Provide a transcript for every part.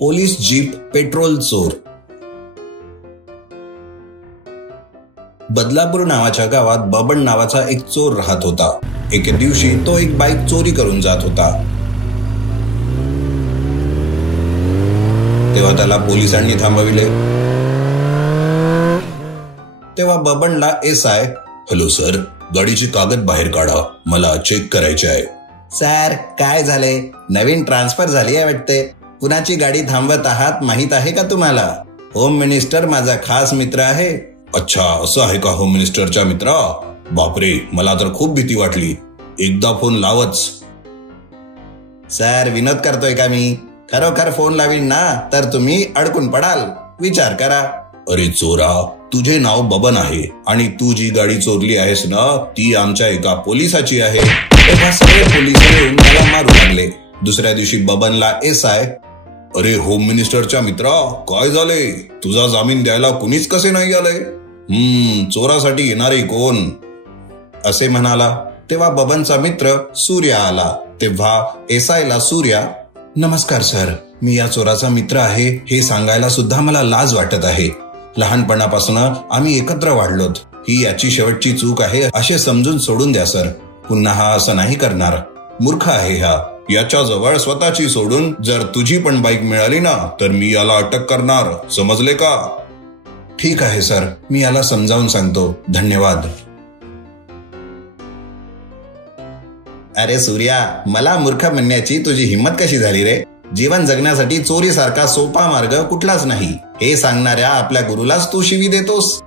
Police jeep petrol चोर. बदलापूर नावाच्या गावात बबन नावाचा एक चोर राहत होता. एके दिवशी तो एक बाईक चोरी करून जात होता. तेव्हा त्याला पोलिसांनी थांबविले. तेव्हा बबनला एसआय, हॅलो सर, गाडीची कागद बाहेर काढा, मला चेक करायचे आहे. सर, काय झाले? नवीन ट्रान्सफर झाली आहे वाटते. कुणाची गाडी थांबवत आहात माहित आहे का तुम्हाला? होम मिनिस्टर माझा खास मित्र आहे. अच्छा, असं आहे का होम मिनिस्टरच्या मित्रा? बापरे, मला तर खूप भीती वाटली. एकदा फोन लावच. सर, विनोद करतोय का मी? खरोखर फोन लावीन ना तर तुम्ही अडकून पडाल. विचार करा. अरे चोरा, तुझे नाव बबन आहे आणि तू जी गाडी चोरली आहेस ना ती आमच्या एका पोलिसाची आहे. तेव्हा सगळे पोलीस येऊन त्याला मारू लागले. दुसऱ्या दिवशी बबनला एसआय, अरे होम मिनिस्टरच्या मित्रा, काय झाले? तुझा जामीन द्यायला कुणीच कसे नाही आले? चोरासाठी येणारे कोण? असे म्हणाला. तेव्हा बबनचा मित्र सूर्या आला. तेव्हा एसआयला सूर्या, नमस्कार सर, मी या चोराचा मित्र आहे हे सांगायला सुद्धा मला लाज वाटत आहे. लहानपणापासून आम्ही एकत्र वाढलोत. ही याची शेवटची चूक आहे असे समजून सोडून द्या सर. पुन्हा हा असं नाही करणार. मूर्ख आहे हा. याच्याजवळ स्वतःची सोडून जर तुझी पण बाईक मिळाली ना तर मी याला अटक करणार, समजले का? ठीक आहे सर, मी याला समजावून सांगतो. धन्यवाद. अरे सूर्या, मला मूर्ख म्हणण्याची तुझी हिंमत कशी झाली रे? जीवन जगण्यासाठी चोरीसारखा सोपा मार्ग कुठलाच नाही हे सांगणाऱ्या आपल्या गुरुलाच तू शिवी देतोस.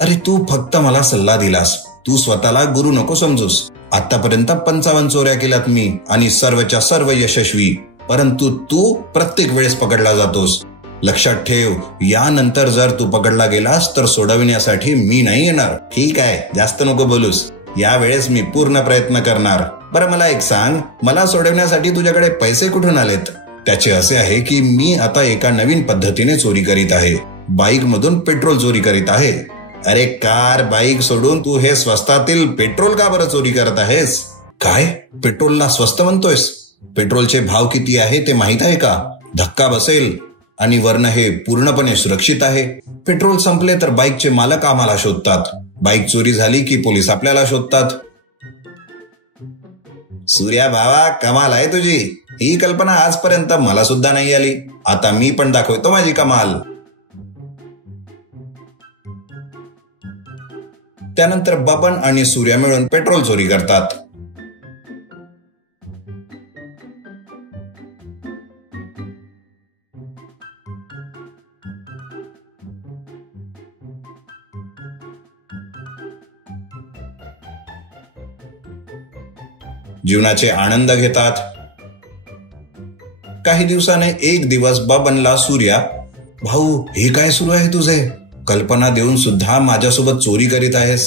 अरे तू फक्त मला सल्ला दिलास. तू स्वतःला गुरु नको समजूस. आतापर्यंत 55 चोऱ्या केल्यात मी आणि सर्वच्या सर्व यशस्वी. परंतु तू प्रत्येक वेळेस पकडला जातोस. लक्षात ठेव, यानंतर जर तू पकडला गेलास तर सोडविण्यासाठी मी नाही येणार. ठीक आहे, जास्त नको बोलूस. यावेळेस मी पूर्ण प्रयत्न करणार. बरं मला एक सांग, मला सोडवण्यासाठी तुझ्याकडे पैसे कुठून आलेत? त्याचे असे आहे की मी आता एका नवीन पद्धतीने चोरी करीत आहे. बाईक मधून पेट्रोल चोरी करीत आहे. अरे कार बाईक सोडून तू हे स्वस्तातील पेट्रोल का बरं चोरी करत आहेस? काय, पेट्रोलला स्वस्त म्हणतोयस? पेट्रोलचे भाव किती आहे ते माहित आहे का? धक्का बसेल. आणि वर्ण हे पूर्णपणे सुरक्षित आहे. पेट्रोल संपले तर बाईकचे मालक आम्हाला शोधतात. बाईक चोरी झाली की पोलीस आपल्याला शोधतात. सूर्या भावा, कमाल आहे तुझी. ही कल्पना आजपर्यंत मला सुद्धा नाही आली. आता मी पण दाखवतो माझी कमाल. त्यानंतर बबन आणि सूर्या मिळून पेट्रोल चोरी करतात. जीवनाचे आनंद घेतात. काही दिवसाने एक दिवस बबनला सूर्या, भाऊ हे काय सुरू आहे तुझे? कल्पना देऊन सुद्धा माझ्यासोबत चोरी करीत आहेस.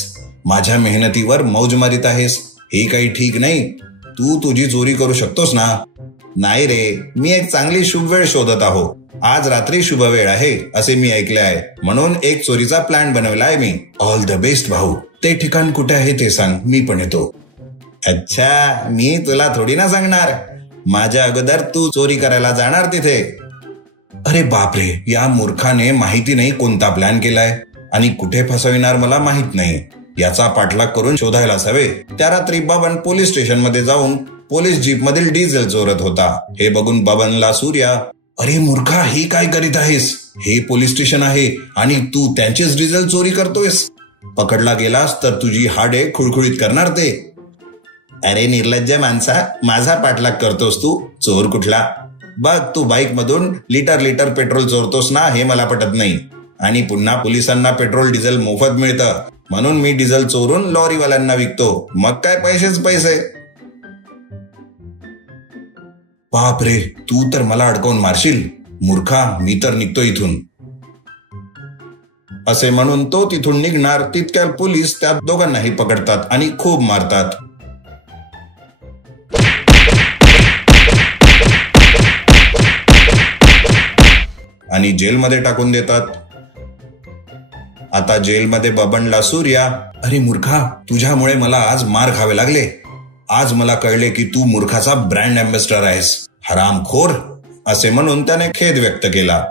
माझ्या मेहनतीवर मौज मारित आहेस. हे काही ठीक नाही. तू तुझी चोरी करू शकतोस ना? नाही रे, मी एक चांगली शुभ वेळ शोधत आहो. आज रात्री शुभ वेळ आहे असे मी ऐकले आहे, म्हणून एक चोरीचा प्लॅन बनवला आहे मी. ऑल द बेस्ट भाऊ. ते ठिकाण कुठे आहे ते सांग, मी पण येतो. अच्छा, मी तुला थोडी ना सांगणार. माझ्या अगोदर तू चोरी करायला जाणार तिथे. अरे बापरे, या मूर्खाने माहिती नाही कोणता प्लॅन केलाय आणि कुठे फसविणार मला माहित नाही. याचा पाठलाग करून शोधायलाच हवे. त्या रात्री बबन पोलीस स्टेशन मध्ये जाऊन पोलीस जीप मधील डिझेल चोरत होता. हे बघून बबनला सूर्या, अरे मूर्खा, हे काय करीत आहेस? हे पोलीस स्टेशन आहे आणि तू त्यांचेच डिझेल चोरी करतोयस. पकडला गेलास तर तुझी हाडे खुळखुळीत करणार ते. अरे निर्लज्ज माणसा, माझा पाठलाग करतोस तू? चोर कुठला? बघ, तू बाईक मधून लिटर पेट्रोल चोरतोस ना, हे मला पटत नाही. आणि पुन्हा पोलिसांना पेट्रोल डिझेल मोफत मिळतं म्हणून मी डिझेल चोरून लॉरीवाल्यांना विकतो. मग काय पैसेच पैसे. बाप रे, तू तर मला अडकवून मारशील. मूर्खा, मी तर निघतो इथून. असे म्हणून तो तिथून निघणार तितक्या पोलीस त्या दोघांनाही पकडतात आणि खूप मारतात. आणि जेलमध्ये टाकून देतात. आता जेलमध्ये बबनला सूर्या, अरे मूर्खा, तुझ्यामुळे मला आज मार खावे लागले. आज मला कळले की तू मूर्खाचा ब्रँड अँबॅसेडर आहेस. हरामखोर. असे म्हणून त्याने खेद व्यक्त केला.